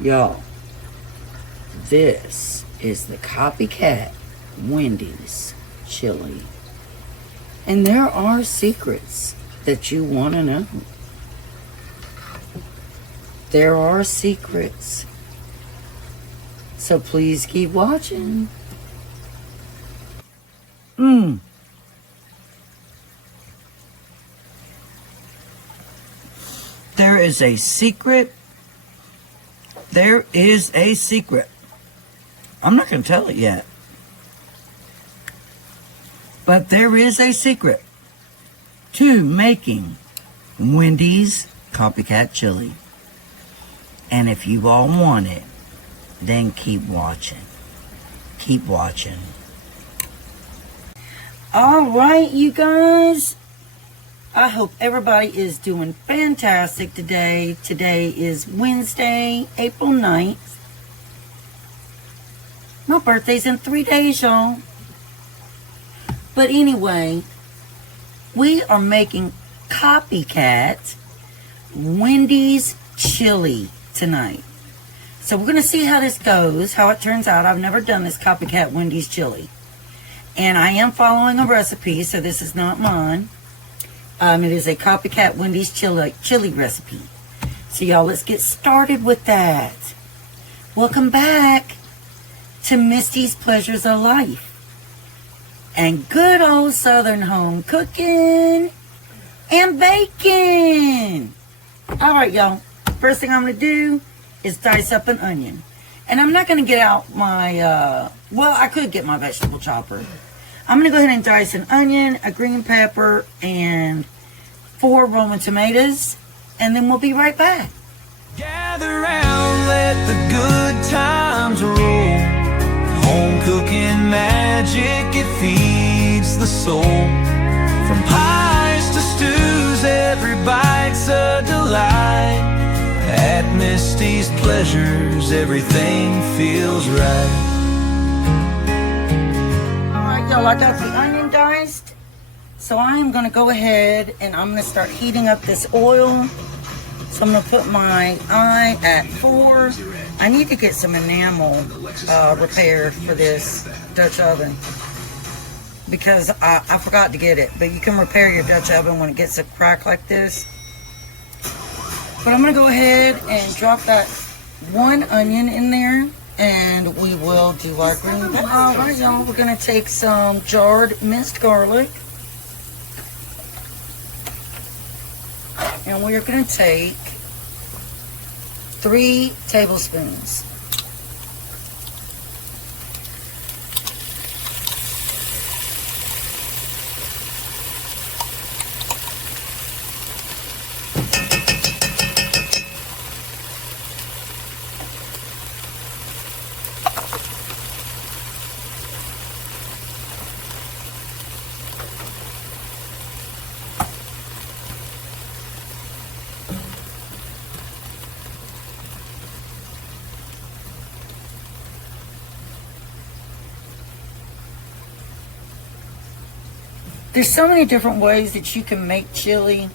Y'all, this is the Copycat Wendy's chili. And there are secrets that you want to know. There are secrets. So please keep watching. There is a secret. There is a secret. I'm not going to tell it yet. But there is a secret to making Wendy's Copycat Chili. And if you all want it, then keep watching. Keep watching. All right, you guys. I hope everybody is doing fantastic today. Today is Wednesday, April 9th. My birthday's in 3 days, y'all. But anyway, we are making Copycat Wendy's chili tonight. So we're going to see how this goes, how it turns out. I've never done this Copycat Wendy's chili. And I am following a recipe, so this is not mine. It is a Copycat Wendy's chili recipe. So y'all, let's get started with that. Welcome back to Misty's Pleasures of Life and good old Southern home cooking and baking. All right, y'all. First thing I'm going to do is dice up an onion. And I'm not going to get out my, well, I could get my vegetable chopper. I'm going to go ahead and dice an onion, a green pepper, and 4 Roma tomatoes, and then we'll be right back. Gather round, let the good times roll. Home cooking magic, it feeds the soul. From pies to stews, every bite's a delight. At Misty's Pleasures, everything feels right. Y'all, I got the onion diced, so I am going to go ahead and I'm going to start heating up this oil. So I'm going to put my eye at 4. I need to get some enamel repaired for this Dutch oven because I forgot to get it. But you can repair your Dutch oven when it gets a crack like this. But I'm going to go ahead and drop that 1 onion in there. And we will do our green pepper. All right, y'all, we're going to take some jarred minced garlic. And we're going to take 3 tablespoons. There's so many different ways that you can make chili,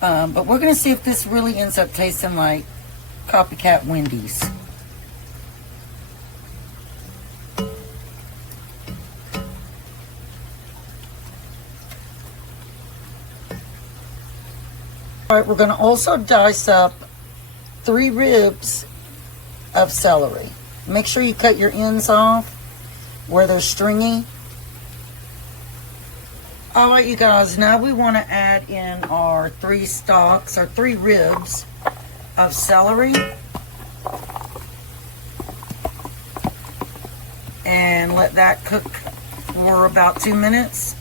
but we're going to see if this really ends up tasting like Copycat Wendy's. All right, we're going to also dice up 3 ribs of celery. Make sure you cut your ends off where they're stringy. All right, you guys, now we want to add in our 3 stalks, or 3 ribs of celery. And let that cook for about 2 minutes.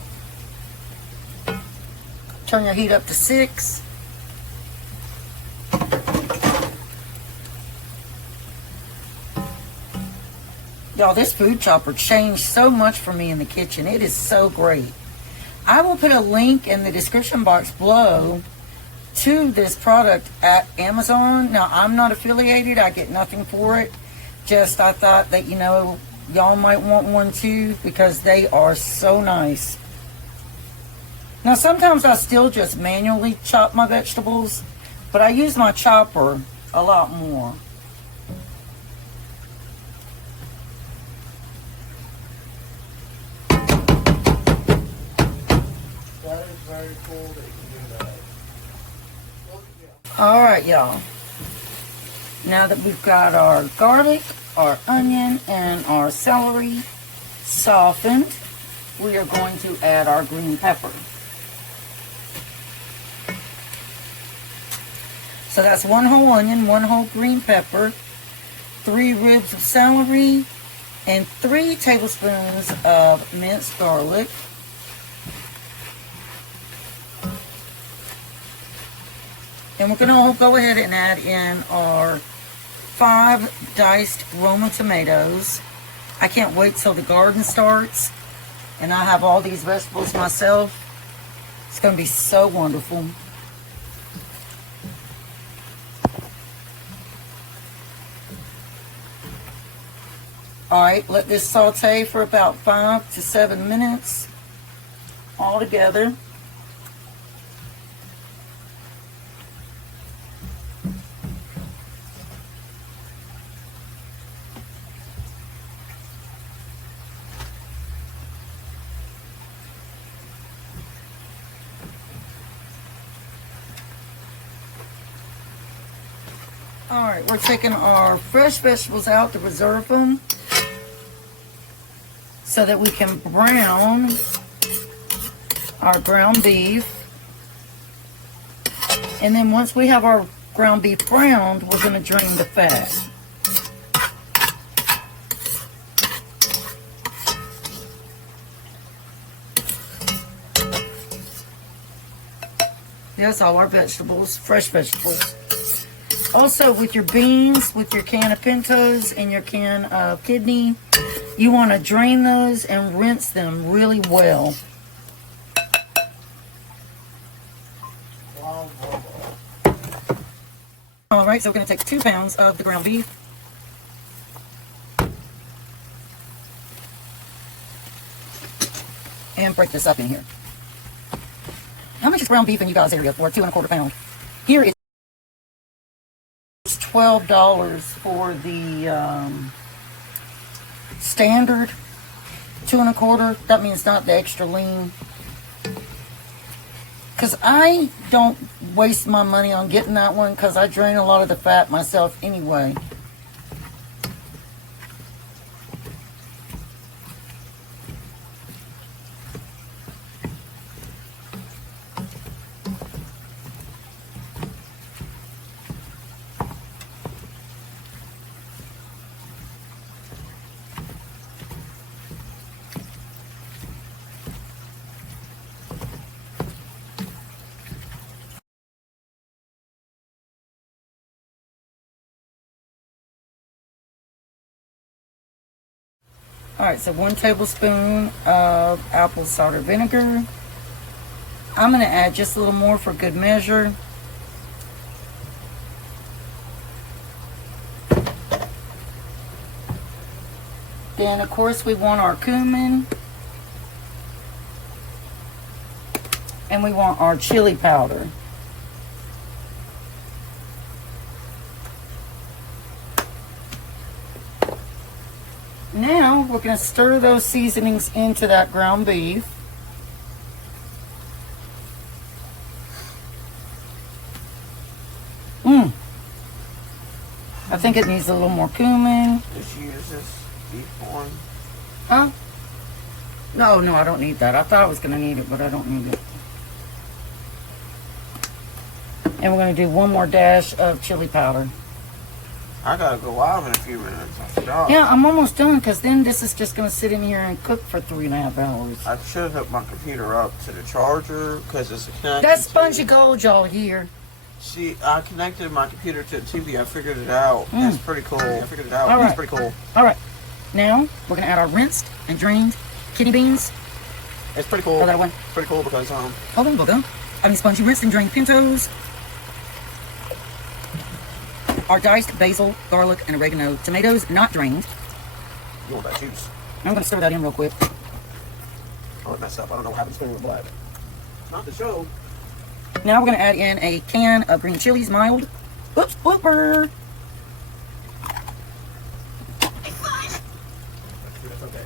Turn your heat up to 6. Y'all, this food chopper changed so much for me in the kitchen. It is so great. I will put a link in the description box below to this product at Amazon. Now, I'm not affiliated. I get nothing for it. Just I thought that, you know, y'all might want one too because they are so nice. Now, sometimes I still just manually chop my vegetables, but I use my chopper a lot more. All right, y'all. Now that we've got our garlic, our onion, and our celery softened, we are going to add our green pepper. So that's 1 whole onion, 1 whole green pepper, 3 ribs of celery, and 3 tablespoons of minced garlic. And we're going to go ahead and add in our 5 diced Roma tomatoes. I can't wait till the garden starts and I have all these vegetables myself. It's going to be so wonderful. Alright, let this saute for about 5 to 7 minutes all together. Alright, we're taking our fresh vegetables out to reserve them so that we can brown our ground beef. And then once we have our ground beef browned, we're going to drain the fat. That's all our vegetables, fresh vegetables. Also, with your beans, with your can of Pintos and your can of kidney, you want to drain those and rinse them really well. Alright, so we're going to take 2 pounds of the ground beef. And break this up in here. How much is ground beef in you guys' area for 2 1/4 pound? Here it's $12 for the standard 2 1/4. That means not the extra lean. Because I don't waste my money on getting that one because I drain a lot of the fat myself anyway. Alright, so 1 tablespoon of apple cider vinegar. I'm going to add just a little more for good measure. Then, of course, we want our cumin. And we want our chili powder. Now, we're going to stir those seasonings into that ground beef. I think it needs a little more cumin. Just use this beef corn. Huh? No, I don't need that. I thought I was going to need it, but I don't need it. And we're going to do 1 more dash of chili powder. I gotta go out in a few minutes. Yeah, I'm almost done because then this is just going to sit in here and cook for 3.5 hours. I should have hooked my computer up to the charger because it's connected. That's spongy gold, y'all, here. See, I connected my computer to the TV. I figured it out. It's pretty cool. I figured it out. All right. It's pretty cool. All right. Now, we're going to add our rinsed and drained kidney beans. It's pretty cool. Throw that away. Pretty cool because Hold on, hold on. I mean, spongy rinsed and drained pintos. Our diced basil, garlic, and oregano tomatoes, not drained. you want that juice. I'm going to stir that in real quick. Oh, it messed up. I don't know what happened to the blood. Not the show. Now we're going to add in a can of green chilies, mild. Oops, blooper. That's okay.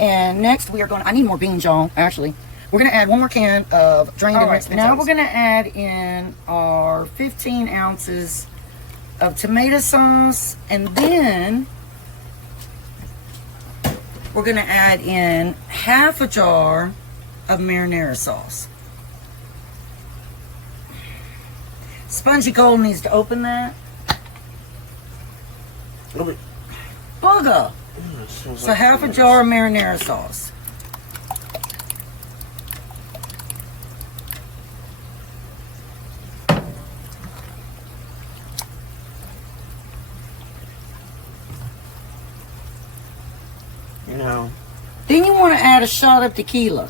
And next we are going to, I need more beans, y'all, actually. We're going to add one more can of drained and rinsed potatoes. Now we're going to add in our 15 ounces of tomato sauce. And then we're going to add in half a jar of marinara sauce. Spongy Gold needs to open that. Bugger! So half a jar of marinara sauce. You know. Then you want to add a shot of tequila.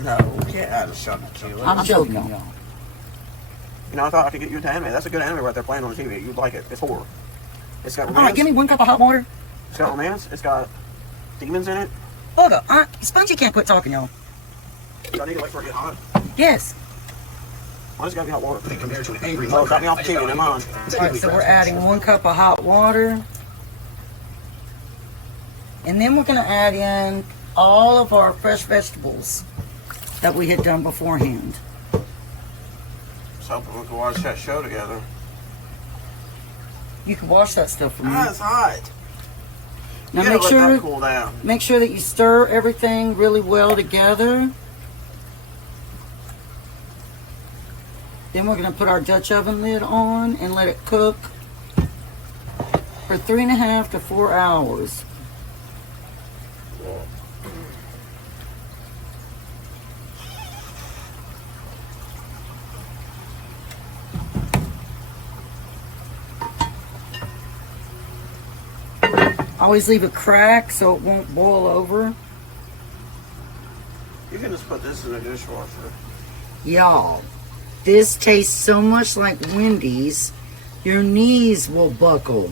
No, we can't add a shot of tequila. I'm joking, y'all. You know, I thought I could get you into anime. That's a good anime right there playing on the TV. You'd like it. It's horror. It's got romance. Alright, give me 1 cup of hot water. It's got romance. It's got demons in it. Bugger. Spongy can't quit talking, y'all. Do I need to wait for it to get hot? Yes. Why does it gotta be hot water? Compared to an angry mother. Got me off the TV, never mind. Alright, so we're adding 1 cup of hot water. And then we're going to add in all of our fresh vegetables that we had done beforehand. So we can watch that show together. You can wash that stuff for me. Ah, it's hot. Now Let that cool down. make sure that you stir everything really well together. Then we're going to put our Dutch oven lid on and let it cook for 3.5 to 4 hours. Always leave a crack so it won't boil over. You can just put this in the dishwasher. Y'all, this tastes so much like Wendy's, your knees will buckle.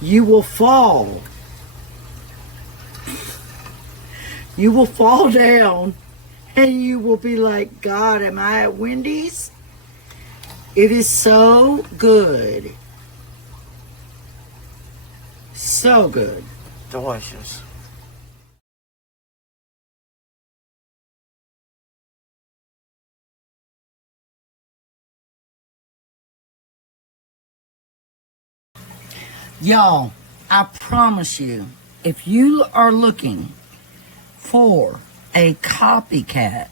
You will fall. You will fall down and you will be like, God, am I at Wendy's? It is so good. So good. Delicious. Y'all, I promise you, if you are looking for a copycat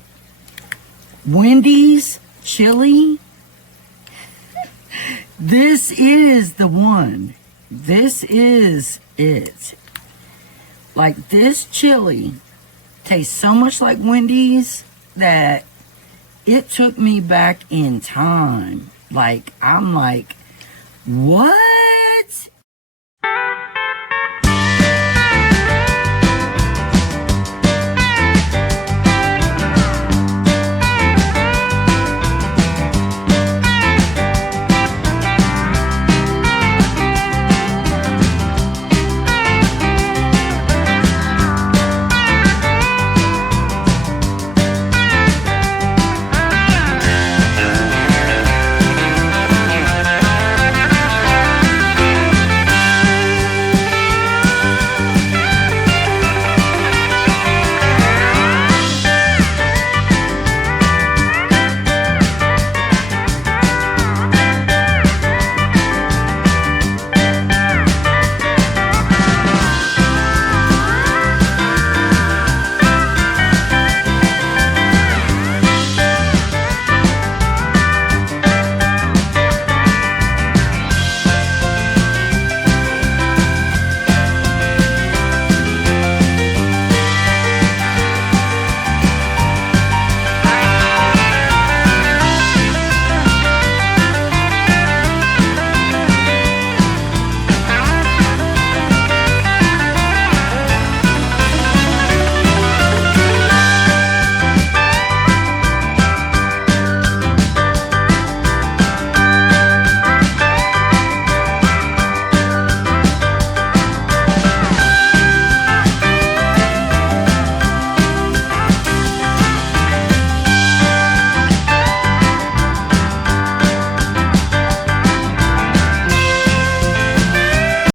Wendy's chili, this is the one. This is it. Like, this chili tastes so much like Wendy's that it took me back in time. Like, I'm like, what?